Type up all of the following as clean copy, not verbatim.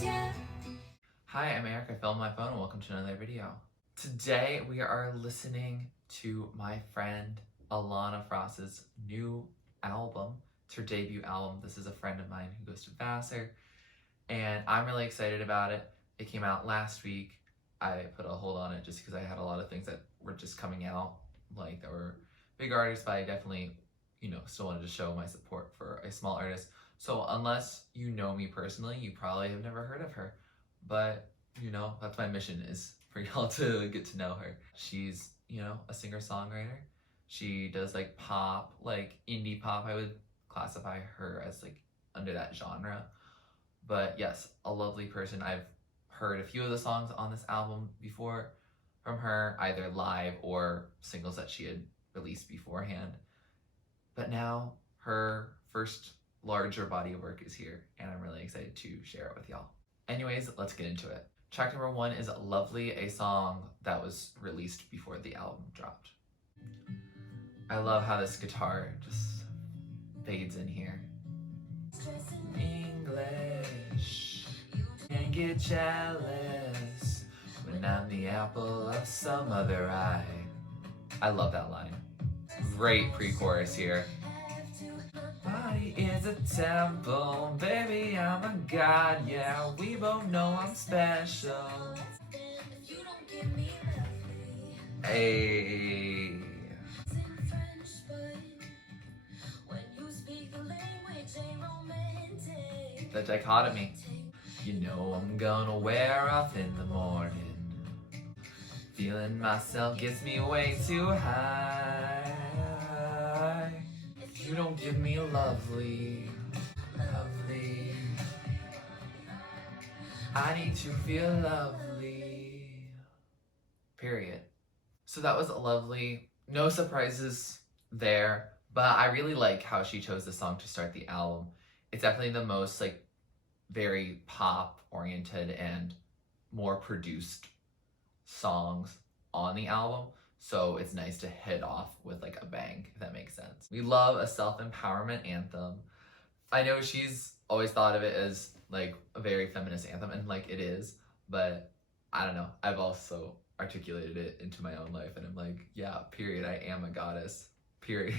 Hi, I'm Eric. I filmed my phone and welcome to another video. Today we are listening to my friend Ilana Frost's new album. It's her debut album. This is a friend of mine who goes to Vassar, and I'm really excited about it. It came out last week. I put a hold on it just because I had a lot of things that were just coming out, like that were big artists, but I definitely, still wanted to show my support for a small artist. So unless you know me personally, you probably have never heard of her. But, that's my mission, is for y'all to get to know her. She's, a singer-songwriter. She does like pop, like indie pop. I would classify her as like under that genre. But yes, a lovely person. I've heard a few of the songs on this album before from her, either live or singles that she had released beforehand. But now her first larger body of work is here, and I'm really excited to share it with y'all. Anyways, let's get into it. Track number 1 is Lovely, a song that was released before the album dropped. I love how this guitar just fades in here. English, can't get jealous when I'm the apple of some other eye. I love that line. Great pre-chorus here. Body is a temple, baby, I'm a god, yeah, we both know I'm special. Hey. The dichotomy. You know I'm gonna wear off in the morning. Feeling myself gets me way too high. You don't give me lovely, lovely. I need to feel lovely. Period. So that was lovely. No surprises there, but I really like how she chose the song to start the album. It's definitely the most like very pop oriented and more produced songs on the album. So it's nice to hit off with like a bang, if that makes sense. We love a self-empowerment anthem. I know she's always thought of it as like a very feminist anthem, and like it is, but I don't know. I've also articulated it into my own life, and I'm like, yeah, period. I am a goddess, period.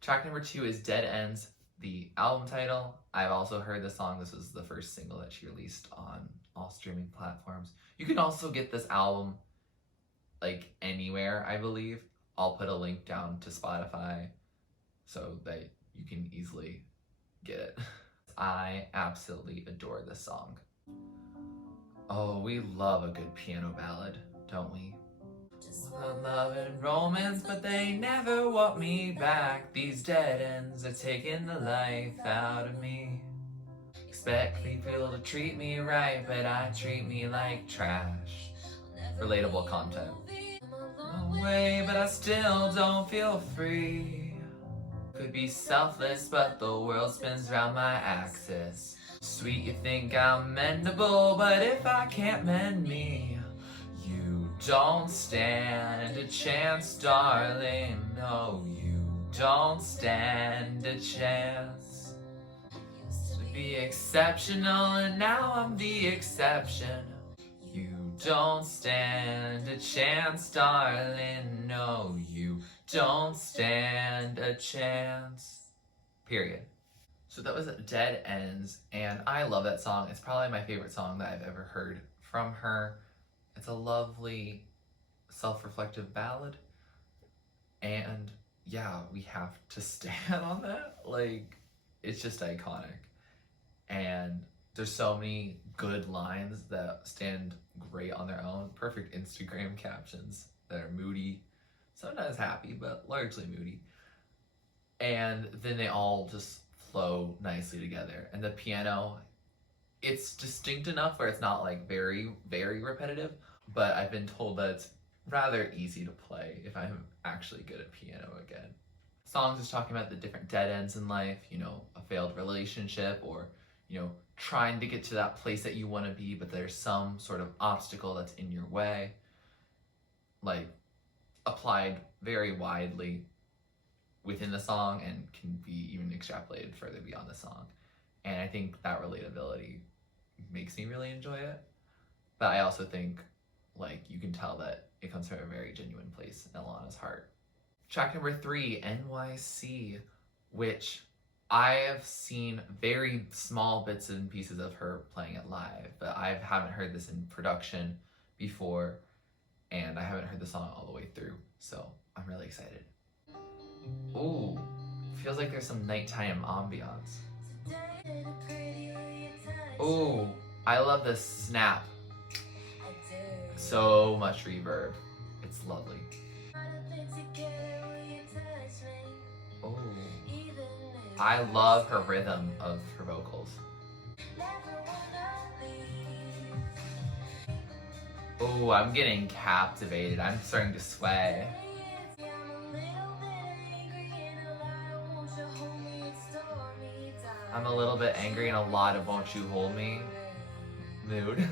Track number 2 is Dead Ends, the album title. I've also heard the song. This was the first single that she released on all streaming platforms. You can also get this album like anywhere, I believe. I'll put a link down to Spotify so that you can easily get it. I absolutely adore this song. Oh, we love a good piano ballad, don't we? Love and romance, but they never want me back. These dead ends are taking the life out of me. Expect people to treat me right, but I treat me like trash. Relatable content. No way, but I still don't feel free. Could be selfless, but the world spins round my axis. Sweet, you think I'm mendable, but if I can't mend me, you don't stand a chance, darling. No, you don't stand a chance. To be exceptional, and now I'm the exception. You don't stand a chance, darling. No, you don't stand a chance. Period. So that was Dead Ends, and I love that song. It's probably my favorite song that I've ever heard from her. It's a lovely, self-reflective ballad, and yeah, we have to stand on that. Like, it's just iconic, and there's so many good lines that stand great on their own. Perfect Instagram captions that are moody, sometimes happy, but largely moody. And then they all just flow nicely together. And the piano, it's distinct enough where it's not like very, very repetitive, but I've been told that it's rather easy to play if I'm actually good at piano again. Songs is talking about the different dead ends in life, a failed relationship, or, trying to get to that place that you want to be, but there's some sort of obstacle that's in your way, like applied very widely within the song and can be even extrapolated further beyond the song. And I think that relatability makes me really enjoy it. But I also think like you can tell that it comes from a very genuine place in Ilana's heart. Track number 3, NYC, which I have seen very small bits and pieces of her playing it live, but I haven't heard this in production before, and I haven't heard the song all the way through, so I'm really excited. Ooh, feels like there's some nighttime ambiance. Ooh, I love this snap. So much reverb. It's lovely. Oh, I love her rhythm of her vocals. Oh, I'm getting captivated. I'm starting to sway. I'm a little bit angry and a lot of won't you hold me mood.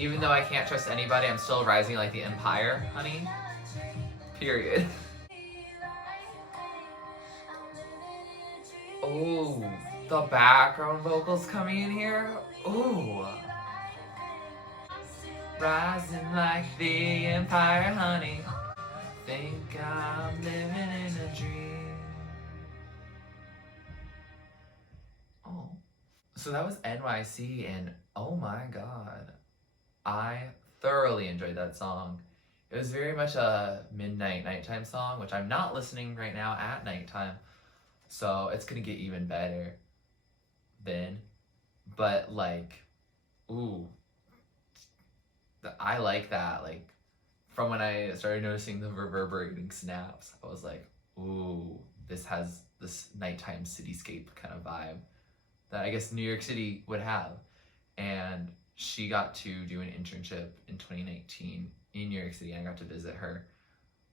Even though I can't trust anybody, I'm still rising like the Empire, honey. Period. Oh, the background vocals coming in here. Oh. Rising like the Empire, honey. Think I'm living in a dream. Oh. So that was NYC, and oh my god. I thoroughly enjoyed that song. It was very much a midnight, nighttime song, which I'm not listening right now at nighttime. So it's gonna get even better then. But like, ooh, I like that. Like, from when I started noticing the reverberating snaps, I was like, ooh, this has this nighttime cityscape kind of vibe that I guess New York City would have. And she got to do an internship in 2019 in New York City, and I got to visit her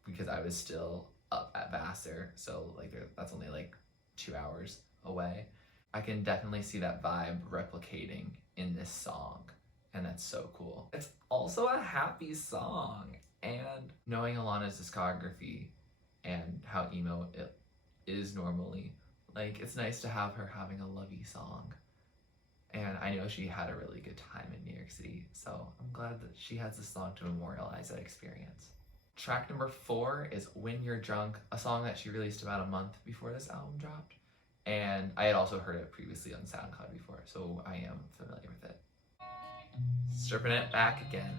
because I was still up at Vassar, so like that's only like 2 hours away. I can definitely see that vibe replicating in this song, and that's so cool. It's also a happy song, and knowing Ilana's discography and how emo it is normally, like it's nice to have her having a lovey song. And I know she had a really good time in New York City, so I'm glad that she has this song to memorialize that experience. Track number 4 is When You're Drunk, a song that she released about a month before this album dropped. And I had also heard it previously on SoundCloud before, so I am familiar with it. Stripping it back again.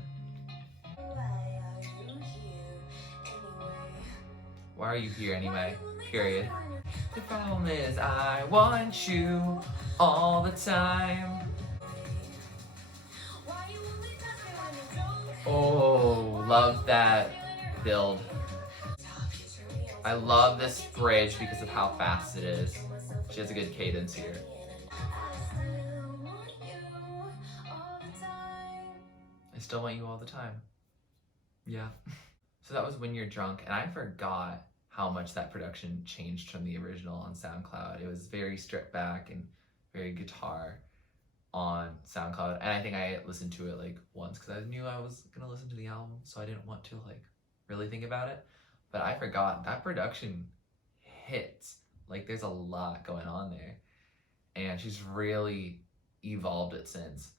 Why are you here anyway? Period. The problem is I want you all the time. Oh, love that build. I love this bridge because of how fast it is. She has a good cadence here. I still want you all the time. Yeah. So that was When You're Drunk, and I forgot how much that production changed from the original on SoundCloud. It was very stripped back and very guitar on SoundCloud, and I think I listened to it like once because I knew I was gonna listen to the album, so I didn't want to like really think about it. But I forgot that production hits. Like there's a lot going on there, and she's really evolved it since.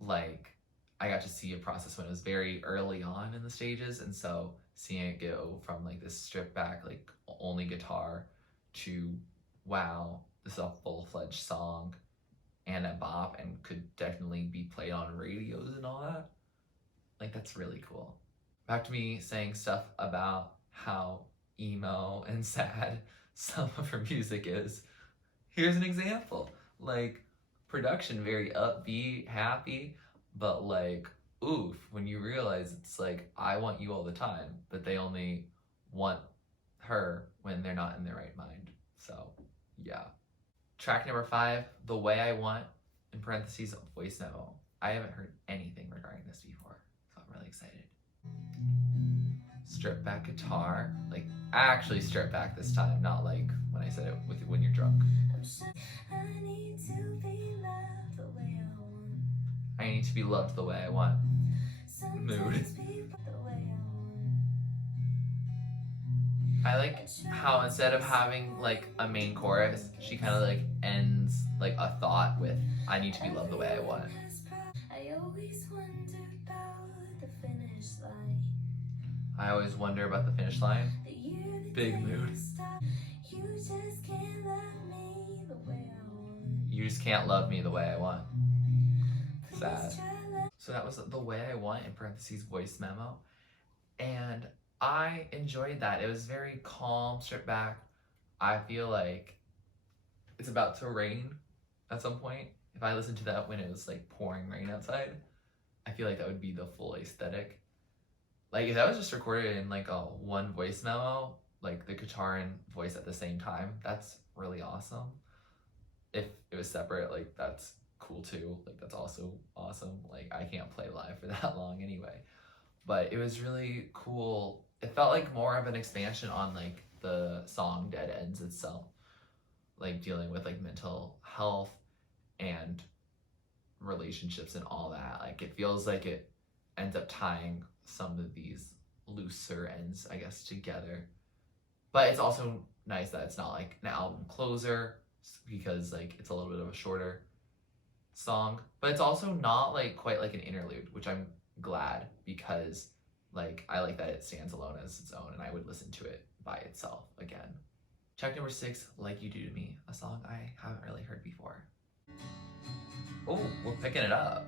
Like I got to see a process when it was very early on in the stages, and so seeing it go from like this stripped back like only guitar to wow, this is a full-fledged song and a bop and could definitely be played on radios and all that. Like that's really cool. Back to me saying stuff about how emo and sad some of her music is. Here's an example. Like production very upbeat, happy, but like oof, when you realize it's like I want you all the time, but they only want her when they're not in their right mind. So yeah. Track number 5, The Way I Want, in parentheses, voice memo. I haven't heard anything regarding this before, so I'm really excited. Strip back guitar, like actually strip back this time, not like when I said it with When You're Drunk. I need to be loved the way I want. I need to be loved the way I want. Mood. I like how instead of having like a main chorus, she kind of like ends like a thought with "I need to be loved the way I want." I always wonder about the finish line. I always wonder about the finish line. Big mood. You just can't love me the way I want. You just can't love me the way I want. Sad. So that was the way I want in parentheses voice memo. And I enjoyed that. It was very calm, stripped back. I feel like it's about to rain at some point. If I listened to that when it was like pouring rain outside, I feel like that would be the full aesthetic. Like if that was just recorded in like a one voice memo, like the guitar and voice at the same time, that's really awesome. If it was separate, like that's cool too. Like that's also awesome. Like I can't play live for that long anyway. But it was really cool. It felt like more of an expansion on like the song Dead Ends itself, like dealing with like mental health and relationships and all that. Like it feels like it ends up tying some of these looser ends, I guess, together. But it's also nice that it's not like an album closer because like it's a little bit of a shorter song, but it's also not like quite like an interlude, which I'm glad because like I like that it stands alone as its own and I would listen to it by itself again. Track number 6, Like You Do to Me, a song I haven't really heard before. Oh, we're picking it up.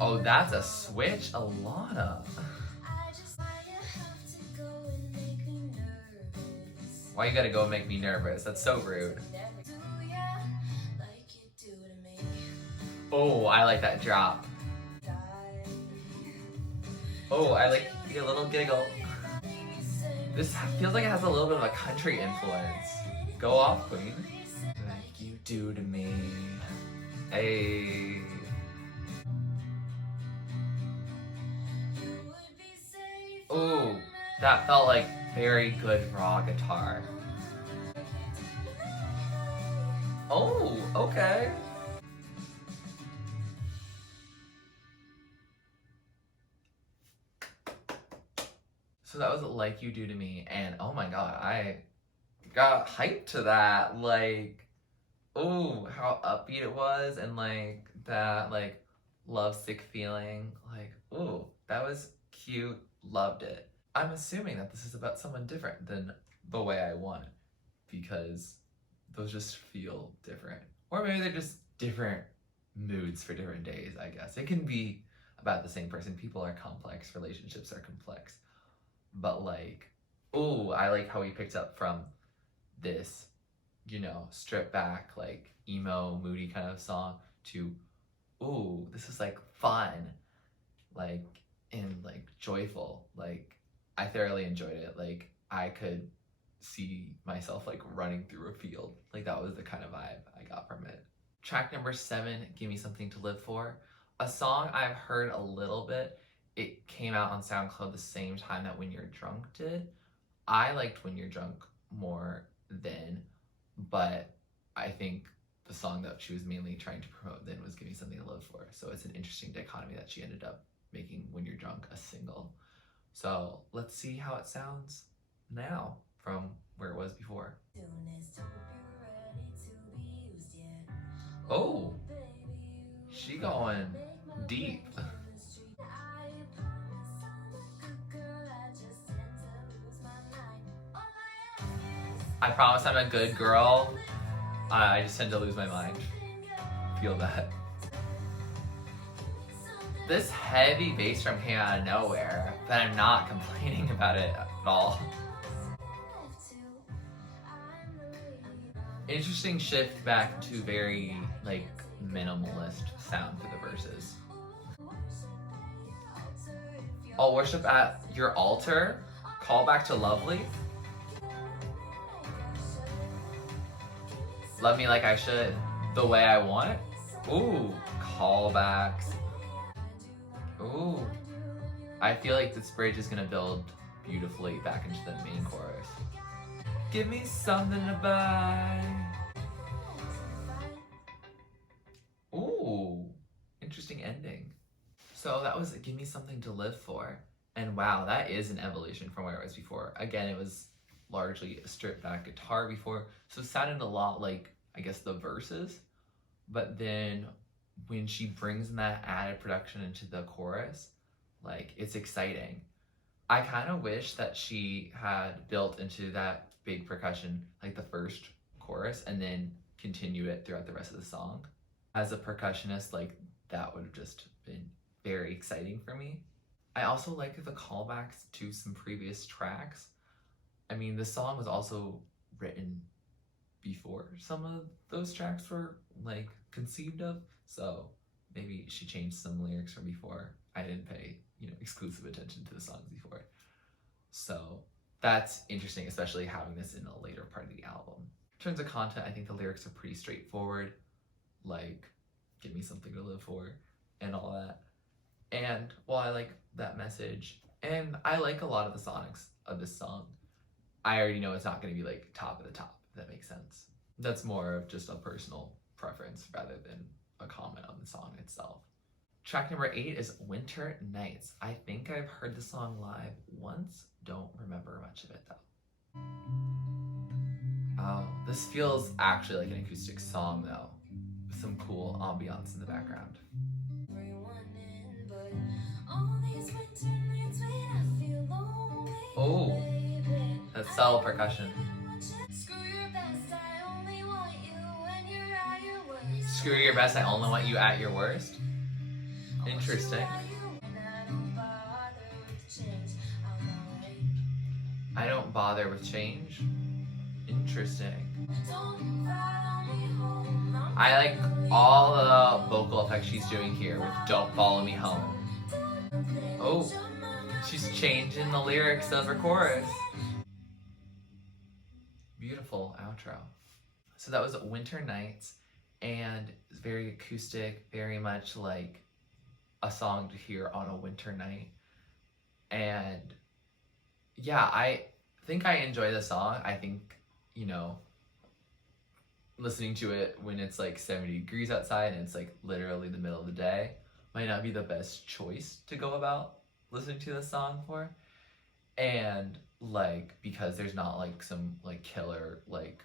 Oh, that's a switch, Ilana. Why you gotta go and make me nervous? That's so rude. Oh, I like that drop. Oh, I like a little giggle. This feels like it has a little bit of a country influence. Go off, queen. Like you do to me. Hey. Ooh, that felt like very good raw guitar. Oh, okay. So that was Like You Do to Me, and oh my god, I got hyped to that. Like, oh, how upbeat it was, and like that, like lovesick feeling. Like, oh, that was cute. Loved it. I'm assuming that this is about someone different than The Way I Want It because those just feel different. Or maybe they're just different moods for different days, I guess. It can be about the same person. People are complex, relationships are complex. But like, oh, I like how he picked up from this, stripped back, like emo, moody kind of song to, ooh, this is like fun, like, and like joyful. Like, I thoroughly enjoyed it. Like, I could see myself like running through a field. Like, that was the kind of vibe I got from it. Track number 7, Gimme Something to Live For. A song I've heard a little bit. It came out on SoundCloud the same time that When You're Drunk did. I liked When You're Drunk more then, but I think the song that she was mainly trying to promote then was Gimme Something to Live For. So it's an interesting dichotomy that she ended up making When You're Drunk a single. So let's see how it sounds now from where it was before. Oh, she going deep. I promise I'm a good girl. I just tend to lose my mind. Feel that. This heavy bass drum came out of nowhere, but I'm not complaining about it at all. Interesting shift back to very like minimalist sound for the verses. I'll worship at your altar. Call back to Lovely. Love Me Like I Should. The Way I Want It. Ooh, callbacks. Ooh. I feel like this bridge is gonna build beautifully back into the main chorus. Give me something to buy. Ooh, interesting ending. So that was Give Me Something to Live For. And wow, that is an evolution from where it was before. Again, it was largely a stripped back guitar before, so it sounded a lot like, I guess, the verses. But then when she brings in that added production into the chorus, like, it's exciting. I kind of wish that she had built into that big percussion like the first chorus and then continued it throughout the rest of the song. As a percussionist, like, that would have just been very exciting for me. I also like the callbacks to some previous tracks. I mean, the song was also written before some of those tracks were like conceived of, so maybe she changed some lyrics from before. I didn't pay, exclusive attention to the songs before. So that's interesting, especially having this in a later part of the album. In terms of content, I think the lyrics are pretty straightforward, like, give me something to live for, and all that. And while I like that message, and I like a lot of the sonics of this song, I already know it's not going to be like top of the top, if that makes sense. That's more of just a personal preference rather than a comment on the song itself. Track number 8 is Winter Nights. I think I've heard the song live once, don't remember much of it though. Oh, this feels actually like an acoustic song though, with some cool ambiance in the background. Oh, that's subtle percussion. Screw your best, I only want you at your worst. Interesting. I don't bother with change. Interesting. I like all the vocal effects she's doing here with Don't Follow Me Home. Oh, she's changing the lyrics of her chorus. Beautiful outro. So that was Winter Nights, and it's very acoustic, very much like a song to hear on a winter night. And yeah, I think I enjoy the song. I think, listening to it when it's like 70 degrees outside and it's like literally the middle of the day might not be the best choice to go about listening to this song for. And like, because there's not like some like killer like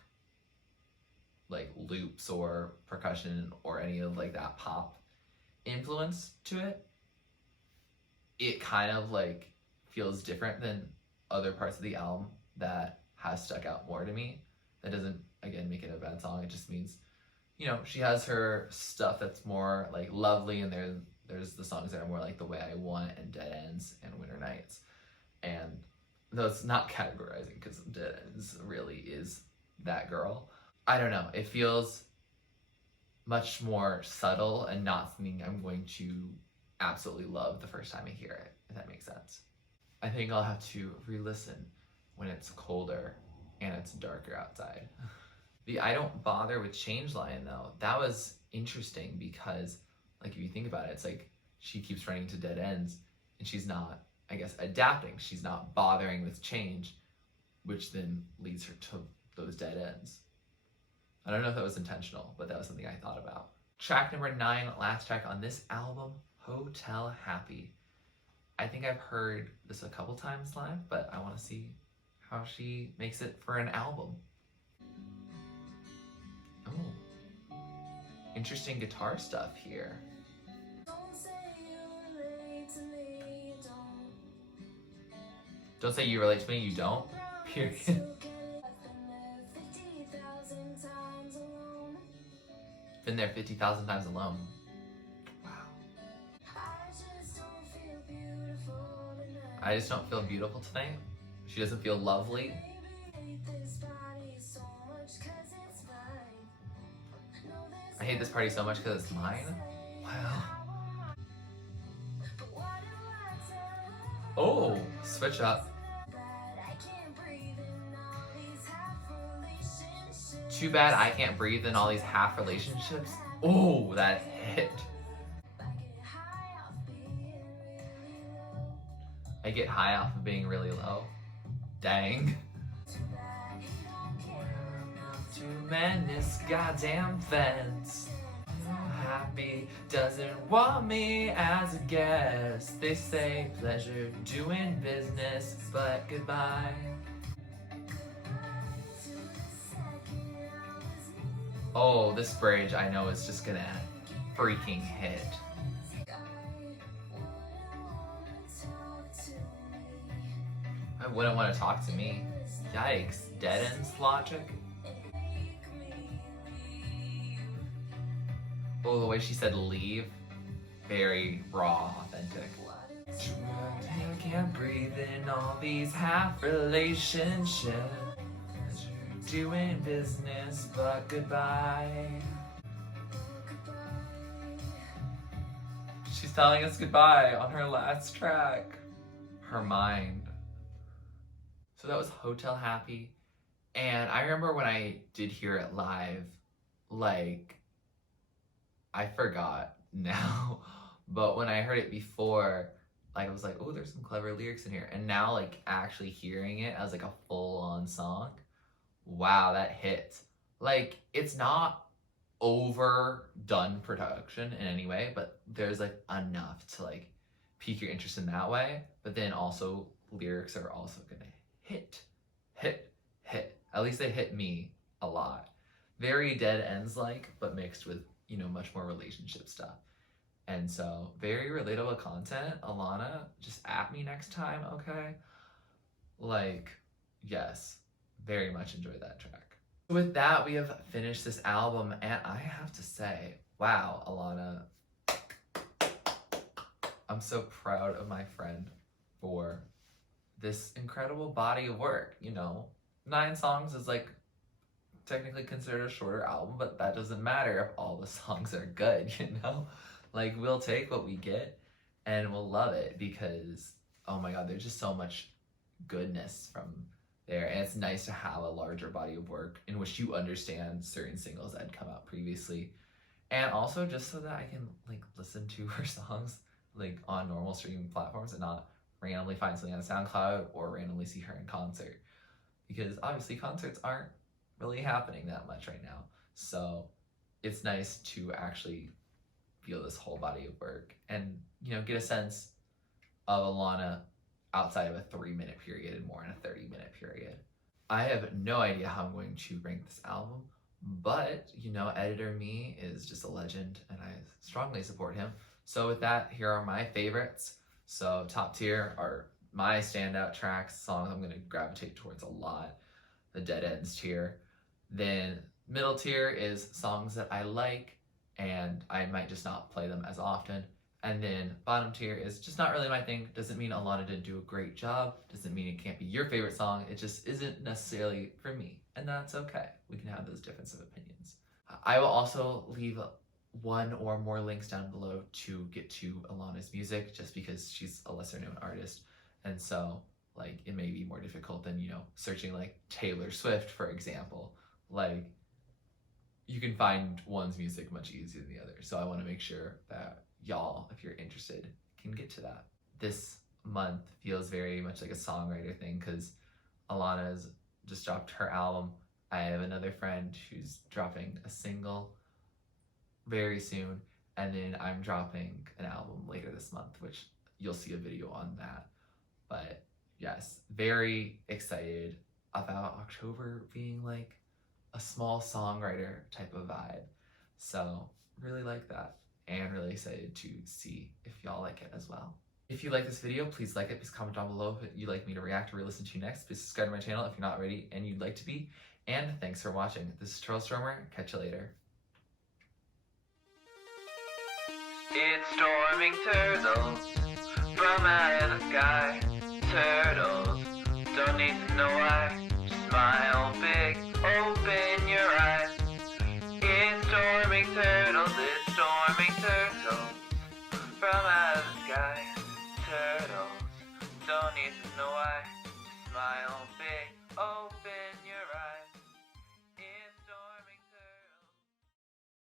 loops or percussion or any of like that pop influence to it, it kind of like feels different than other parts of the album that has stuck out more to me. That doesn't, again, make it a bad song. It just means, she has her stuff that's more like lovely, and there's the songs that are more like The Way I Want and Dead Ends and Winter Nights. And those, not categorizing, because Dead Ends really is that girl. I don't know. It feels much more subtle and not something I'm going to absolutely love the first time I hear it, if that makes sense. I think I'll have to re-listen when it's colder and it's darker outside. The I don't bother with change line though, that was interesting because, like, if you think about it, it's like she keeps running to dead ends and she's not, I guess, adapting. She's not bothering with change, which then leads her to those dead ends. I don't know if that was intentional, but that was something I thought about. Track number 9, last track on this album, Hotel Happy. I think I've heard this a couple times live, but I want to see how she makes it for an album. Oh, interesting guitar stuff here. Don't say you relate to me, you don't. Period. Been there 50,000 times alone. Wow. I just don't feel beautiful tonight. She doesn't feel lovely. I hate this party so much because it's mine. Wow. Oh, switch up. Too bad I can't breathe in all these half relationships. Oh, that hit. I get high off of being really low. Dang. To man this goddamn fence. happy, doesn't want me as a guest. They say pleasure doing business, but goodbye. Oh, this bridge I know is just gonna freaking hit. I wouldn't want to talk to me. Yikes, dead ends logic. Oh, the way she said leave, very raw, authentic. I can't breathe in all these half relationships. Doing business, but goodbye. She's telling us goodbye on her last track. Her mind. So that was Hotel Happy. And I remember when I did hear it live, like, I forgot now, but when I heard it before, like, I was like, oh, there's some clever lyrics in here. And now, like, actually hearing it as like a full-on song, wow, that hits. Like, it's not overdone production in any way, but there's like enough to like pique your interest in that way. But then also lyrics are also gonna hit. At least they hit me a lot. Very Dead Ends like, but mixed with, you know, much more relationship stuff. And so very relatable content. Ilana, just at me next time, okay? Like, yes, very much enjoyed that track. With that, we have finished this album, and I have to say, wow, Ilana, I'm so proud of my friend for this incredible body of work. You know, 9 songs is like technically considered a shorter album, but that doesn't matter if all the songs are good, you know? Like, we'll take what we get and we'll love it because, oh my god, there's just so much goodness from there. And it's nice to have a larger body of work in which you understand certain singles that had come out previously. And also just so that I can like listen to her songs like on normal streaming platforms and not randomly find something on SoundCloud or randomly see her in concert. Because obviously concerts aren't really happening that much right now. So it's nice to actually feel this whole body of work and, you know, get a sense of Ilana outside of a 3-minute period and more in a 30-minute period. I have no idea how I'm going to rank this album, but, you know, Editor Me is just a legend and I strongly support him. So with that, here are my favorites. So top tier are my standout tracks, songs I'm gonna gravitate towards a lot. The Dead Ends tier. Then middle tier is songs that I like and I might just not play them as often. And then bottom tier is just not really my thing. Doesn't mean Ilana didn't do a great job. Doesn't mean it can't be your favorite song. It just isn't necessarily for me. And that's okay. We can have those difference of opinions. I will also leave 1 or more links down below to get to Ilana's music just because she's a lesser known artist. And so like it may be more difficult than, you know, searching like Taylor Swift, for example. Like you can find one's music much easier than the other. So I want to make sure that y'all, if you're interested, can get to that. This month feels very much like a songwriter thing because Ilana's just dropped her album. I have another friend who's dropping a single very soon, and then I'm dropping an album later this month, which you'll see a video on that. But yes, very excited about October being like a small songwriter type of vibe. So really like that and really excited to see if y'all like it as well. If you like this video, please like it. Please comment down below if you'd like me to react or listen to next. Please subscribe to my channel if you're not already and you'd like to be. And thanks for watching. This is TurtleStormer. Catch you later. It's storming turtles from out of the sky. Turtles don't need to know why. Just smile, big.